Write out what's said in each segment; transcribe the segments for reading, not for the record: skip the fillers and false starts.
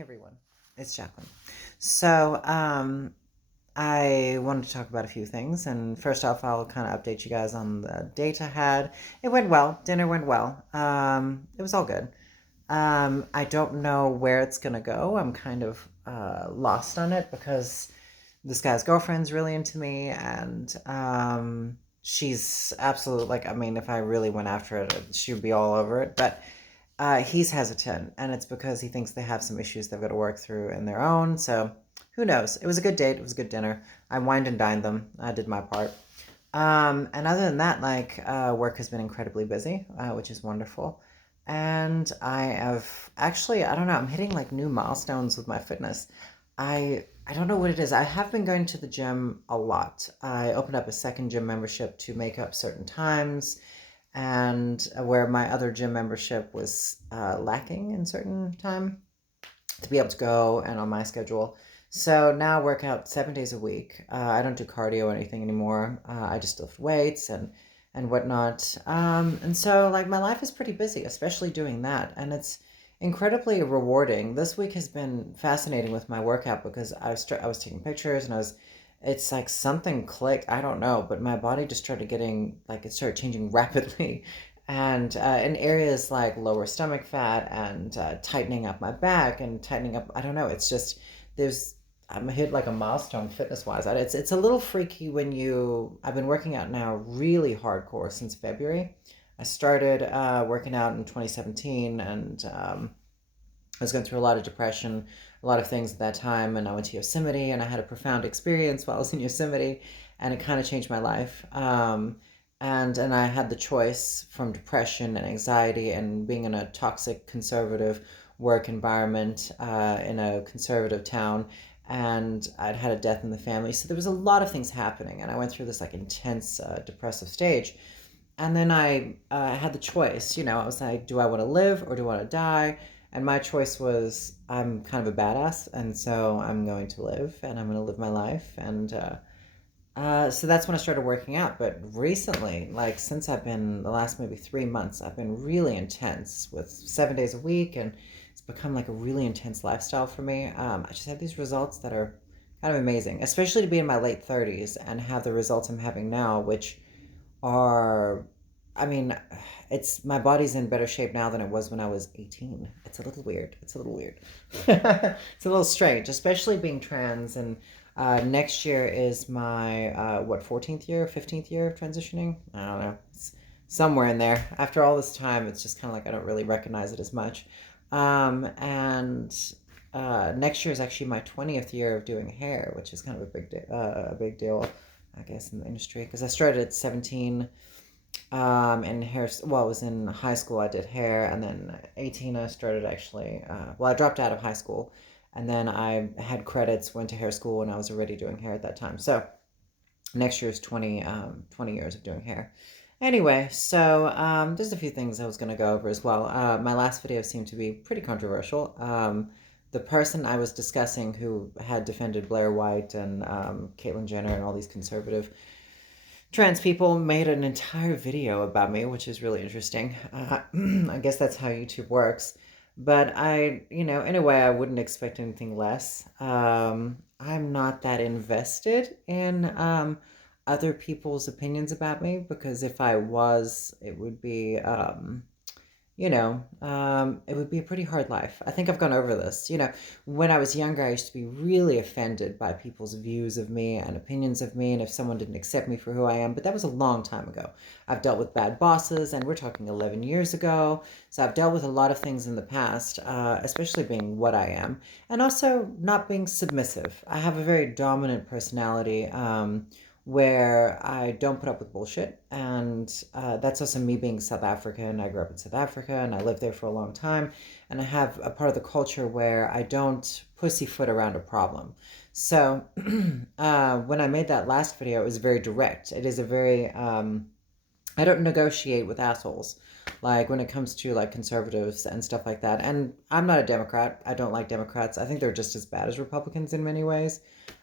Hey everyone, it's Jacqueline. So, I wanted to talk about a few things, and first off, I'll kind of update you guys on the date I had. It went well. Dinner went well. It was all good. I don't know where it's gonna go. I'm kind of lost on it because this guy's girlfriend's really into me, and she's absolute like I mean, if I really went after it, she would be all over it. But he's hesitant, and it's because he thinks they have some issues they've got to work through in their own. So who knows? It was a good date. It was a good dinner. I wined and dined them. I did my part. And other than that, work has been incredibly busy, which is wonderful. And I have actually, I don't know, I'm hitting like new milestones with my fitness. I don't know what it is. I have been going to the gym a lot. I opened up a second gym membership to make up certain times and where my other gym membership was lacking in certain time to be able to go and on my schedule. So now I work out 7 days a week. I don't do cardio or anything anymore. I just lift weights and whatnot. And so like my life is pretty busy, especially doing that, and it's incredibly rewarding. This week has been fascinating with my workout because I was taking pictures and I was. It's like something clicked. I don't know, but my body just started getting like it started changing rapidly, and in areas like lower stomach fat and tightening up my back and tightening up. I don't know. It's just there's I'm hit like a milestone fitness wise. It's a little freaky when you. I've been working out now really hardcore since February. I started working out in 2017, and I was going through a lot of depression, a lot of things at that time, and I went to Yosemite, and I had a profound experience while I was in Yosemite, and it kind of changed my life. And I had the choice from depression and anxiety and being in a toxic conservative work environment in a conservative town, and I'd had a death in the family, so there was a lot of things happening, and I went through this like intense depressive stage. And then I had the choice. I was like, do I want to live or do I want to die? And my choice was, I'm kind of a badass, and so I'm going to live, and I'm going to live my life. And so that's when I started working out. But recently, like since I've been the last maybe 3 months, I've been really intense with 7 days a week, and it's become like a really intense lifestyle for me. I just have these results that are kind of amazing, especially to be in my late 30s and have the results I'm having now, which are I mean, it's my body's in better shape now than it was when I was 18. It's a little weird. It's a little weird. It's a little strange, especially being trans. And next year is my, 14th year, 15th year of transitioning? I don't know. It's somewhere in there. After all this time, it's just kind of like I don't really recognize it as much. And next year is actually my 20th year of doing hair, which is kind of a big deal, I guess, in the industry. Because I started at 17 in hair. Well, I was in high school, I did hair, and then 18 I started actually, I dropped out of high school, and then I had credits, went to hair school, and I was already doing hair at that time. So next year is 20 years of doing hair. Anyway, so there's a few things I was going to go over as well. My last video seemed to be pretty controversial. The person I was discussing who had defended Blair White and Caitlyn Jenner and all these conservative trans people made an entire video about me, which is really interesting. I guess that's how YouTube works. But in a way, I wouldn't expect anything less. I'm not that invested in other people's opinions about me because if I was, it would be it would be a pretty hard life. I think I've gone over this. When I was younger, I used to be really offended by people's views of me and opinions of me, and if someone didn't accept me for who I am. But that was a long time ago. I've dealt with bad bosses, and we're talking 11 years ago. So I've dealt with a lot of things in the past, especially being what I am, and also not being submissive. I have a very dominant personality. Where I don't put up with bullshit. And that's also me being South African. I grew up in South Africa and I lived there for a long time. And I have a part of the culture where I don't pussyfoot around a problem. So when I made that last video, it was very direct. It is a very, I don't negotiate with assholes. Like when it comes to like conservatives and stuff like that. And I'm not a Democrat. I don't like Democrats. I think they're just as bad as Republicans in many ways.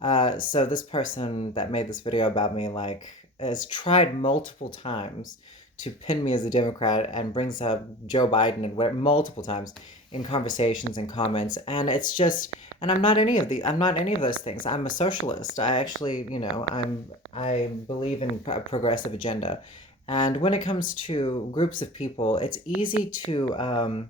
So this person that made this video about me like has tried multiple times to pin me as a Democrat and brings up Joe Biden and multiple times in conversations and comments. And it's just, and I'm not any of those things. I'm a socialist. I actually, I believe in a progressive agenda. And when it comes to groups of people, it's easy to,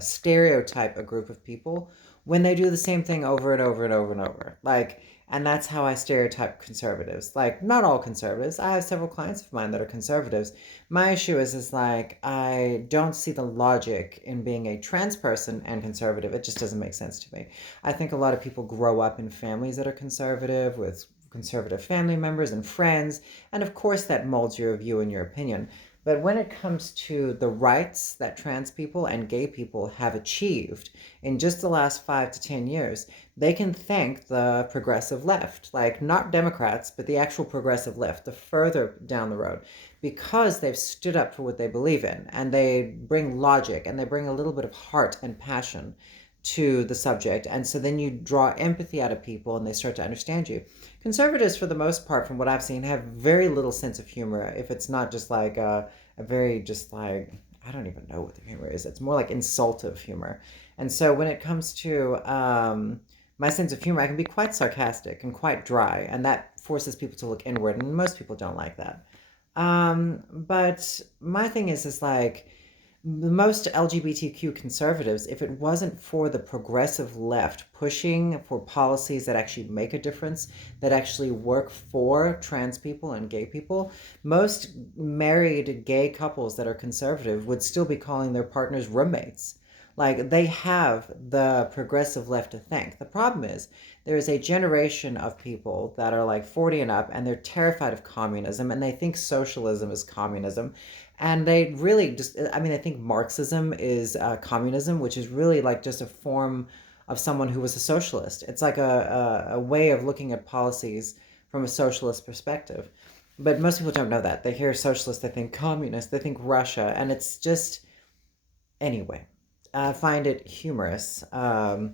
stereotype a group of people when they do the same thing over and over and over and over. Like, and that's how I stereotype conservatives. Like, not all conservatives. I have several clients of mine that are conservatives. My issue is like, I don't see the logic in being a trans person and conservative. It just doesn't make sense to me. I think a lot of people grow up in families that are conservative with conservative family members and friends, and of course that molds your view and your opinion. But when it comes to the rights that trans people and gay people have achieved in just the last 5 to 10 years, they can thank the progressive left, like not Democrats, but the actual progressive left, the further down the road, because they've stood up for what they believe in and they bring logic and they bring a little bit of heart and passion to the subject. And so then you draw empathy out of people and they start to understand you. Conservatives, for the most part, from what I've seen, have very little sense of humor. If it's not just like a very just like, I don't even know what the humor is. It's more like insultive humor. And so when it comes to my sense of humor, I can be quite sarcastic and quite dry, and that forces people to look inward, and most people don't like that. But my thing is like, most LGBTQ conservatives, if it wasn't for the progressive left pushing for policies that actually make a difference, that actually work for trans people and gay people, most married gay couples that are conservative would still be calling their partners roommates. Like, they have the progressive left to thank. The problem is there is a generation of people that are like 40 and up, and they're terrified of communism, and they think socialism is communism. And they really just, I mean, I think Marxism is communism, which is really like just a form of someone who was a socialist. It's like a way of looking at policies from a socialist perspective. But most people don't know that. They hear socialist, they think communist, they think Russia, and it's just, anyway, I find it humorous how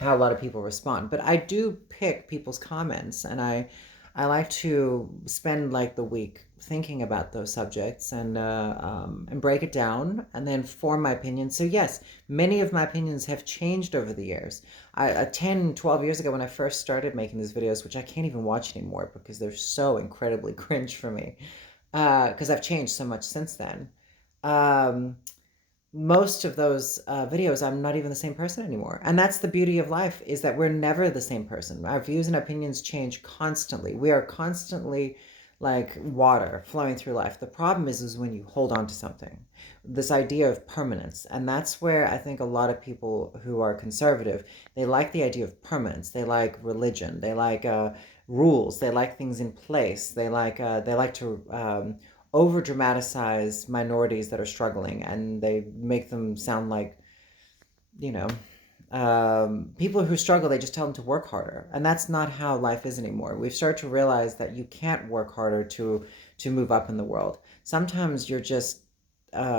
a lot of people respond. But I do pick people's comments, and I like to spend like the week thinking about those subjects and break it down and then form my opinion. So yes, many of my opinions have changed over the years. 10, 12 years ago when I first started making these videos, which I can't even watch anymore because they're so incredibly cringe for me, because I've changed so much since then. Um, Most of those videos, I'm not even the same person anymore. And that's the beauty of life, is that we're never the same person. Our views and opinions change constantly. We are constantly like water flowing through life. The problem is when you hold on to something, this idea of permanence. And that's where I think a lot of people who are conservative, they like the idea of permanence. They like religion. They like rules. They like things in place. They like to over dramatize minorities that are struggling, and they make them sound like, you know, people who struggle, they just tell them to work harder. And that's not how life is anymore. We've started to realize that you can't work harder to move up in the world. Sometimes you're just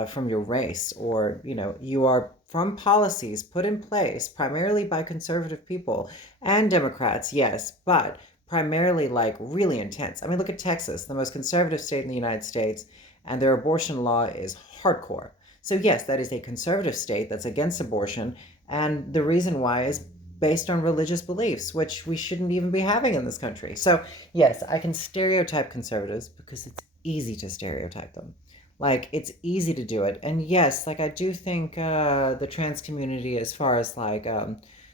from your race, or you are from policies put in place primarily by conservative people and Democrats, yes, but primarily like really intense. I mean, look at Texas, the most conservative state in the United States, and their abortion law is hardcore. So yes, that is a conservative state that's against abortion, and the reason why is based on religious beliefs, which we shouldn't even be having in this country. So yes, I can stereotype conservatives because it's easy to stereotype them. Like, it's easy to do it. And yes, like, I do think the trans community, as far as like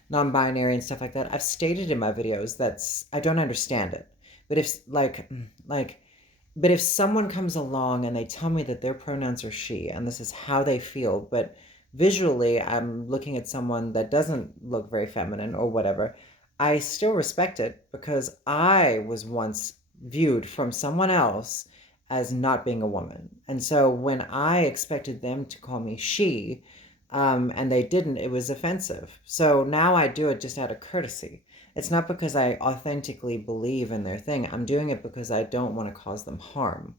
non-binary and stuff like that, I've stated in my videos that's, I don't understand it. But if but if someone comes along and they tell me that their pronouns are she and this is how they feel, but visually I'm looking at someone that doesn't look very feminine or whatever, I still respect it because I was once viewed from someone else as not being a woman. And so when I expected them to call me she, and they didn't, it was offensive. So now I do it just out of courtesy. It's not because I authentically believe in their thing. I'm doing it because I don't want to cause them harm.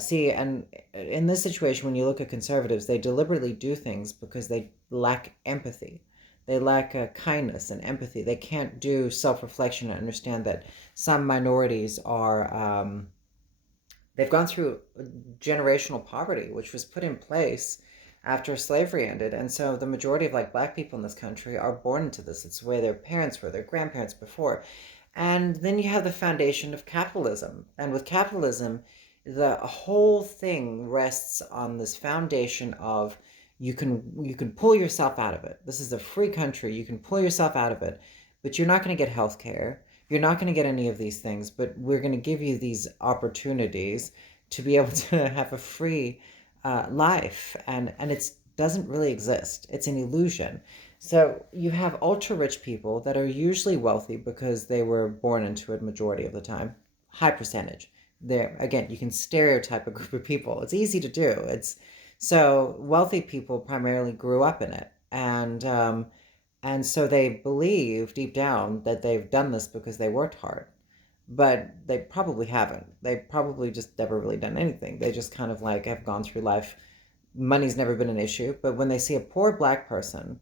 See, and in this situation, when you look at conservatives, they deliberately do things because they lack empathy. They lack kindness and empathy. They can't do self-reflection and understand that some minorities are They've gone through generational poverty, which was put in place after slavery ended. And so the majority of like black people in this country are born into this. It's the way their parents were, their grandparents before. And then you have the foundation of capitalism. And with capitalism, the whole thing rests on this foundation of you can pull yourself out of it. This is a free country. You can pull yourself out of it, but you're not going to get health care. You're not going to get any of these things, but we're going to give you these opportunities to be able to have a free life, and it doesn't really exist. It's an illusion. So you have ultra rich people that are usually wealthy because they were born into it majority of the time, high percentage. There again, you can stereotype a group of people. It's easy to do. It's so wealthy people primarily grew up in it, and so they believe deep down that they've done this because they worked hard, but they probably haven't. They probably just never really done anything. They just kind of like have gone through life. Money's never been an issue, but when they see a poor black person,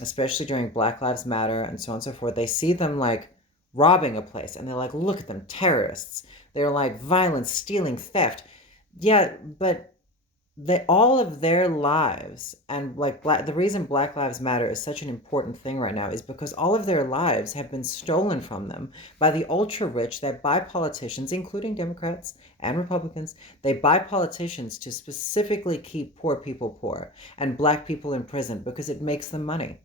especially during Black Lives Matter and so on and so forth, they see them like robbing a place and they're like, look at them, terrorists. They're like violence, stealing, theft. Yeah, but they all of their lives and like the reason Black Lives Matter is such an important thing right now is because all of their lives have been stolen from them by the ultra rich that buy politicians, including Democrats and Republicans. They buy politicians to specifically keep poor people poor and black people in prison because it makes them money.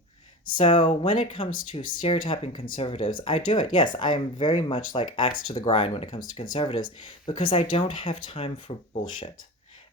So when it comes to stereotyping conservatives, I do it. Yes, I am very much like axe to the grind when it comes to conservatives because I don't have time for bullshit.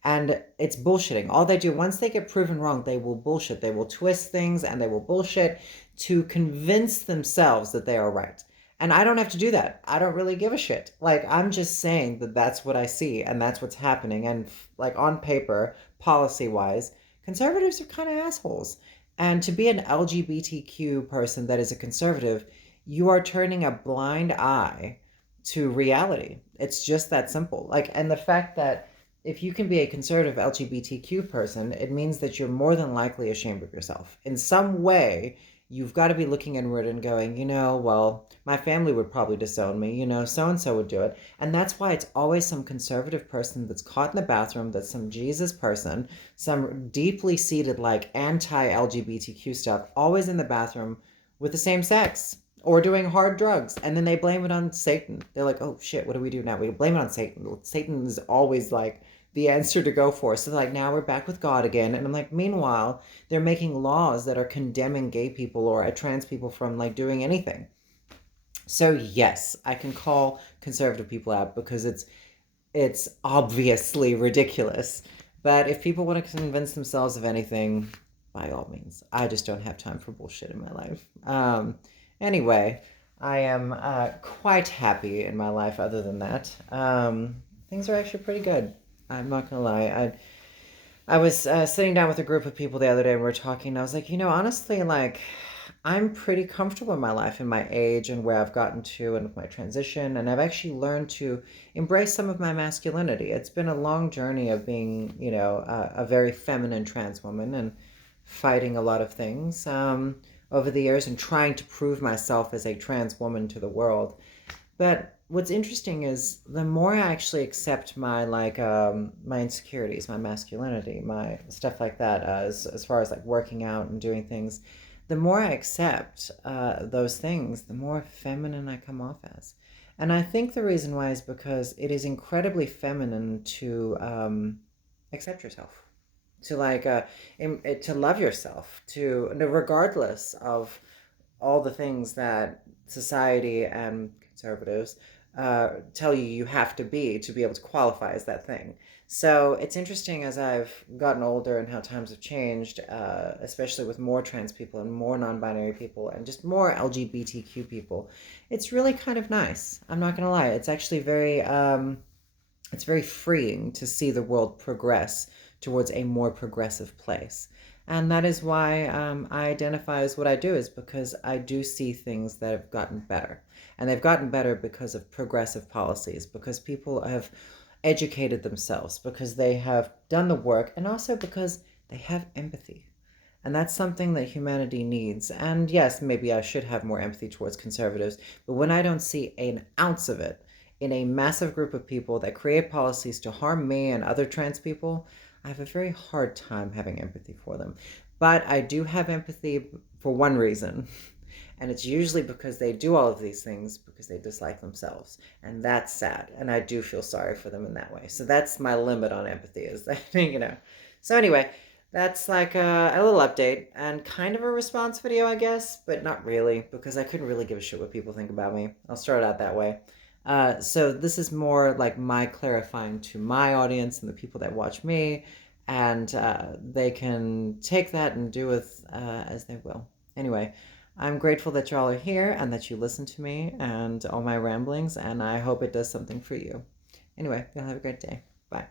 And it's bullshitting. All they do, once they get proven wrong, they will bullshit. They will twist things and they will bullshit to convince themselves that they are right. And I don't have to do that. I don't really give a shit. Like, I'm just saying that that's what I see and that's what's happening. And, like, on paper, policy wise, conservatives are kind of assholes. And to be an LGBTQ person that is a conservative, you are turning a blind eye to reality. It's just that simple. Like, and the fact that if you can be a conservative LGBTQ person, it means that you're more than likely ashamed of yourself. In some way, you've got to be looking inward and going, well, my family would probably disown me, so and so would do it. And that's why it's always some conservative person that's caught in the bathroom, that's some Jesus person, some deeply seated, like anti LGBTQ stuff, always in the bathroom with the same sex or doing hard drugs. And then they blame it on Satan. They're like, oh shit, what do we do now? We blame it on Satan. Satan is always like the answer to go for. So like now we're back with God again. And I'm like, meanwhile, they're making laws that are condemning gay people or trans people from like doing anything. So yes, I can call conservative people out because it's obviously ridiculous. But if people want to convince themselves of anything, by all means. I just don't have time for bullshit in my life. Anyway, I am quite happy in my life other than that. Things are actually pretty good. I'm not gonna lie. I was sitting down with a group of people the other day and we were talking. And I was like, honestly, like, I'm pretty comfortable in my life and my age and where I've gotten to and with my transition. And I've actually learned to embrace some of my masculinity. It's been a long journey of being, a very feminine trans woman and fighting a lot of things over the years and trying to prove myself as a trans woman to the world. But what's interesting is the more I actually accept my my insecurities, my masculinity, my stuff like that, as far as like working out and doing things, the more I accept those things, the more feminine I come off as. And I think the reason why is because it is incredibly feminine to accept yourself, to to love yourself, to regardless of all the things that society and conservatives tell you have to be able to qualify as that thing. So it's interesting as I've gotten older and how times have changed, especially with more trans people and more non-binary people and just more LGBTQ people. It's really kind of nice. I'm not gonna lie. It's actually it's very freeing to see the world progress towards a more progressive place. And that is why I identify as what I do, is because I do see things that have gotten better. And they've gotten better because of progressive policies, because people have educated themselves, because they have done the work, and also because they have empathy. And that's something that humanity needs. And yes, maybe I should have more empathy towards conservatives, but when I don't see an ounce of it in a massive group of people that create policies to harm me and other trans people, I have a very hard time having empathy for them. But I do have empathy for one reason. And it's usually because they do all of these things because they dislike themselves. And that's sad. And I do feel sorry for them in that way. So that's my limit on empathy is that, So anyway, that's like a little update and kind of a response video, I guess, but not really because I couldn't really give a shit what people think about me. I'll start out that way. So this is more like my clarifying to my audience and the people that watch me, and they can take that and do with as they will. Anyway, I'm grateful that y'all are here and that you listen to me and all my ramblings, and I hope it does something for you. Anyway, y'all have a great day. Bye.